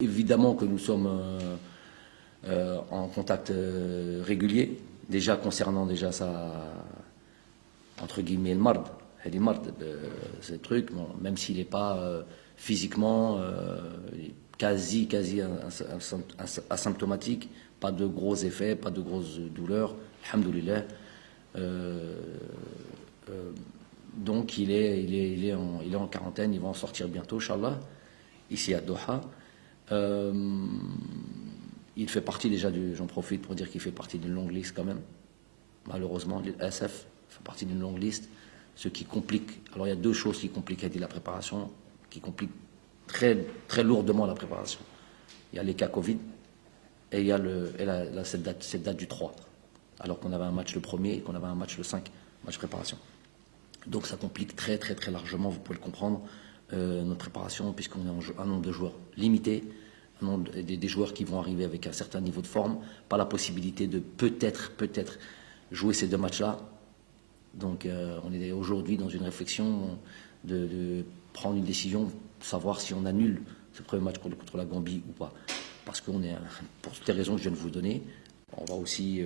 Évidemment que nous sommes en contact régulier, déjà concernant déjà ça, entre guillemets, le marde, ce truc, bon, même s'il n'est pas physiquement quasi asymptomatique, pas de gros effets, pas de grosses douleurs, alhamdoulilah. Donc il est en quarantaine, il va en sortir bientôt, Inch'Allah, ici à Doha. Il fait partie déjà j'en profite pour dire qu'il fait partie d'une longue liste quand même. Malheureusement, l'SF fait partie d'une longue liste, ce qui complique. Alors il y a deux choses qui compliquent la préparation, qui compliquent très, très lourdement la préparation. Il y a les cas Covid et il y a cette date du 3, alors qu'on avait un match le 1er et qu'on avait un match le 5, match préparation. Donc ça complique très, très, très largement, vous pouvez le comprendre, notre préparation, puisqu'on est un nombre de joueurs limité, des joueurs qui vont arriver avec un certain niveau de forme, pas la possibilité de peut-être jouer ces deux matchs-là. Donc on est aujourd'hui dans une réflexion de prendre une décision, savoir si on annule ce premier match contre la Gambie ou pas. Parce qu'on est, pour toutes les raisons que je viens de vous donner, on va aussi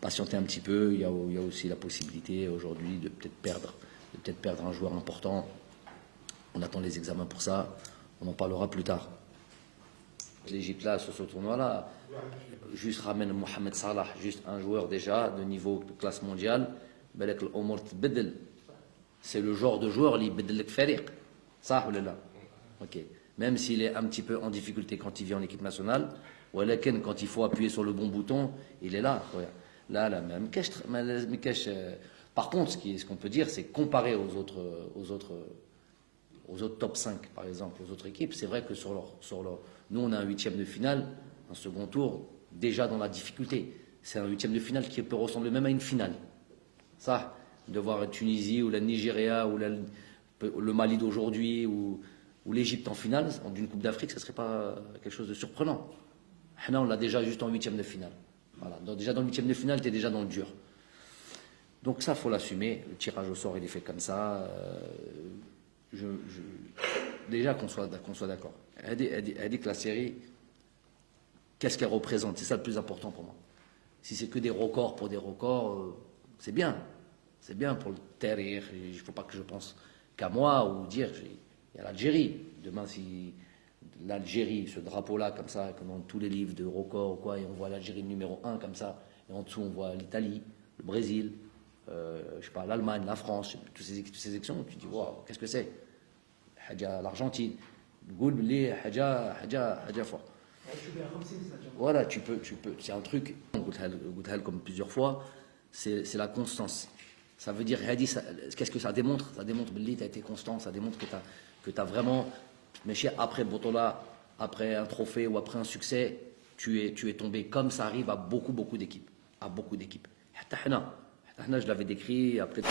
patienter un petit peu. Il y a aussi la possibilité aujourd'hui de peut-être perdre un joueur important. On attend les examens pour ça. On en parlera plus tard. L'Égypte là, sur ce tournoi-là, juste ramène Mohamed Salah, juste un joueur déjà de niveau de classe mondiale. C'est le genre de joueur qui بدل لك فريق. Ça ou là. OK. Même s'il est un petit peu en difficulté quand il vient en équipe nationale, quand il faut appuyer sur le bon bouton, il est là. Là, même. Par contre, ce qu'on peut dire, c'est comparé aux autres top 5, par exemple, aux autres équipes, c'est vrai que nous, on a un huitième de finale, un second tour, déjà dans la difficulté. C'est un huitième de finale qui peut ressembler même à une finale. Ça, de voir la Tunisie ou la Nigeria ou le Mali d'aujourd'hui ou l'Égypte en finale d'une Coupe d'Afrique, ça ne serait pas quelque chose de surprenant. Là, on l'a déjà juste en huitième de finale. Voilà. Donc, déjà dans le huitième de finale, tu es déjà dans le dur. Donc ça, il faut l'assumer. Le tirage au sort, il est fait comme ça. Déjà qu'on soit d'accord. Elle dit que la série, qu'est-ce qu'elle représente? C'est ça le plus important pour moi. Si c'est que des records pour des records, c'est bien. C'est bien pour le terrir. Il ne faut pas que je pense qu'à moi ou dire, il y a l'Algérie. Demain, si l'Algérie, ce drapeau-là, comme ça, comme dans tous les livres de records ou quoi, et on voit l'Algérie numéro 1 comme ça, et en dessous on voit l'Italie, le Brésil, je sais pas, l'Allemagne, la France, toutes ces sections, tu dis, waouh, qu'est-ce que c'est? L'Argentine, fort. Voilà, tu peux, c'est un truc, comme plusieurs fois, c'est la constance. Ça veut dire, qu'est-ce que ça démontre? Ça démontre que tu as été constant, ça démontre que tu as vraiment, mais après Botola, après un trophée ou après un succès, tu es tombé, comme ça arrive à beaucoup d'équipes. Je l'avais décrit après.